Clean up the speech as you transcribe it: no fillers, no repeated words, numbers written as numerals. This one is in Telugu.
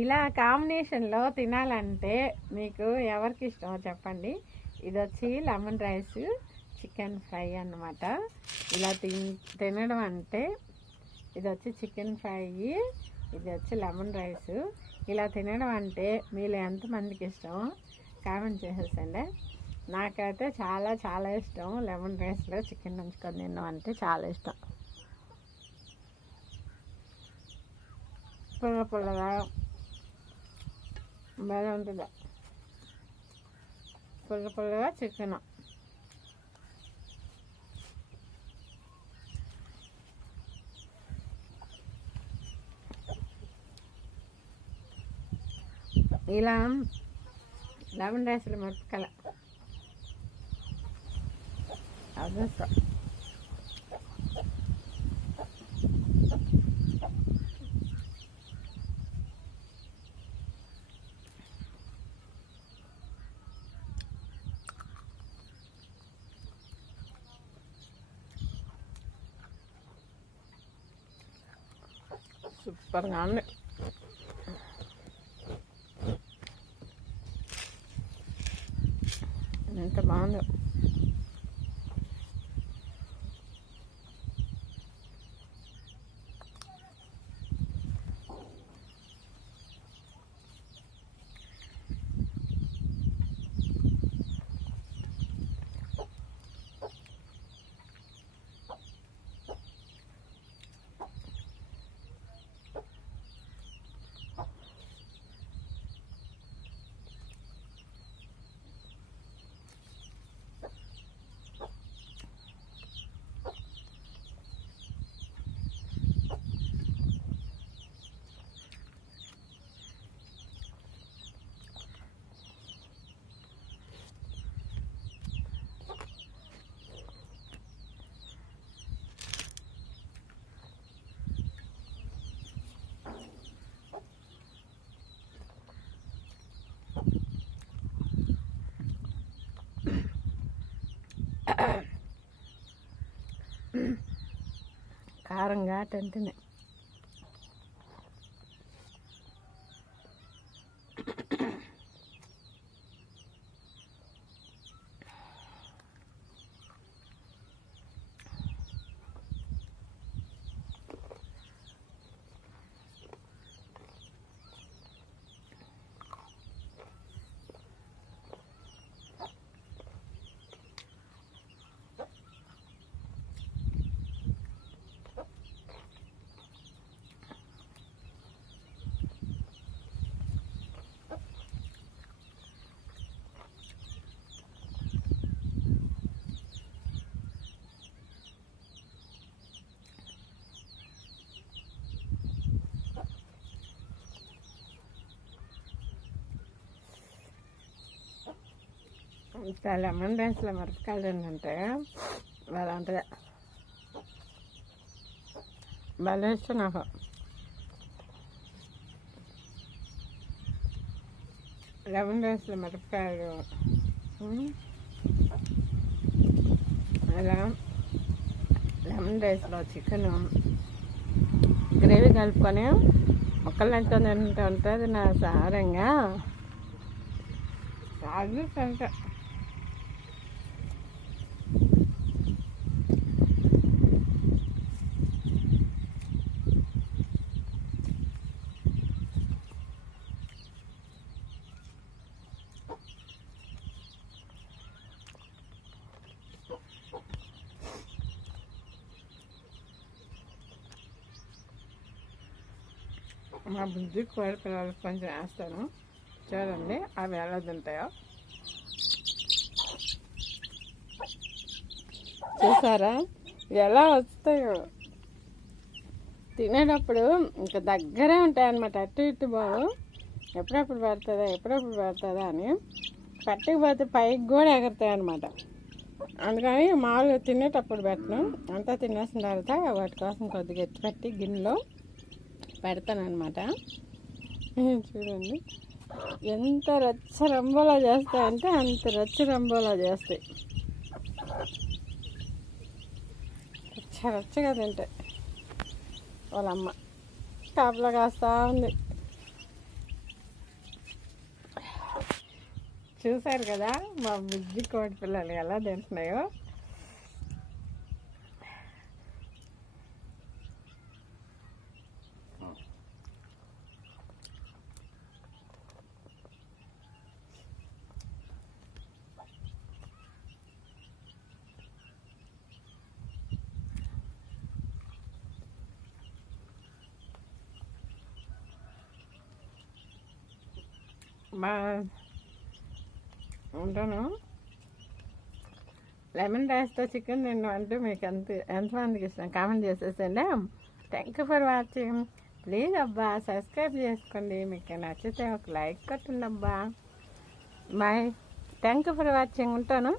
ఇలా కాంబినేషన్లో తినాలంటే మీకు ఎవరికి ఇష్టమో చెప్పండి. ఇది వచ్చి లెమన్ రైస్ చికెన్ ఫ్రై అన్నమాట. ఇలా తినడం అంటే ఇది వచ్చి చికెన్ ఫ్రై, ఇది వచ్చి లెమన్ రైస్. ఇలా తినడం అంటే మీలో ఎంతమందికి ఇష్టమో కామెంట్ చేసేసండి. నాకైతే చాలా చాలా ఇష్టం. లెమన్ రైస్లో చికెన్ నంచుకొని తినడం అంటే చాలా ఇష్టం. పుల్ల పుల్లగా బాగా ఉంటుంది. పుల్ల పుల్లగా చికెన్. ఇలా లెమన్ రైస్లో మిరపకాయలు అదృష్టం. సూపర్గా ఉంది. ఎంత బాగుందో. కారం ఘాటు అంటేనే ఇంత లెమన్ రైస్లో మిరపకాయలు ఏంటంటే బాగా ఉంటుంది. భలే ఇష్టం నాకు. లెమన్ రైస్లో మిరపకాయలు అలా లెమన్ రైస్లో చికెన్ గ్రేవీ కలుపుకొని మొక్కలంటే తింటూ ఉంటుంది నా సారంగా. అది తింటా. మా బుద్ధి కోడి పిల్లలకు కొంచెం వేస్తాను, చూడండి అవి ఎలా తింటాయో. చూసారా ఎలా వస్తాయో. తినేటప్పుడు ఇంకా దగ్గరే ఉంటాయన్నమాట. అటు ఇటు బాగు ఎప్పుడెప్పుడు పెడుతుందా అని పట్టుకుపోతే పైకి కూడా ఎగురుతాయి అన్నమాట. అందుకని మామూలుగా తినేటప్పుడు పెట్టను. అంతా తినేసిన తర్వాత వాటి కోసం కొద్దిగా ఎత్తిపెట్టి గిన్నెలో పెడతానమాట. చూడండి ఎంత రచ్చ రంబోలా చేస్తాయంటే అంత రచ్చ రంబోలా చేస్తాయి. రచ్చగా తింటాయి. వాళ్ళమ్మ కాపలా కాస్తా ఉంది. చూసారు కదా మా బుజ్జి కోడి పిల్లలు ఎలా తింటున్నాయో. ఉంటాను. లెమన్ రైస్తో చికెన్ తినడం మీకు ఎంతమందికి ఇష్టం కామెంట్ చేసేసండి. Thank you for watching. Please అబ్బా సబ్స్క్రైబ్ చేసుకోండి. మీకు నచ్చితే ఒక లైక్ కొట్టండి అబ్బా. Bye. Thank you for watching. ఉంటాను.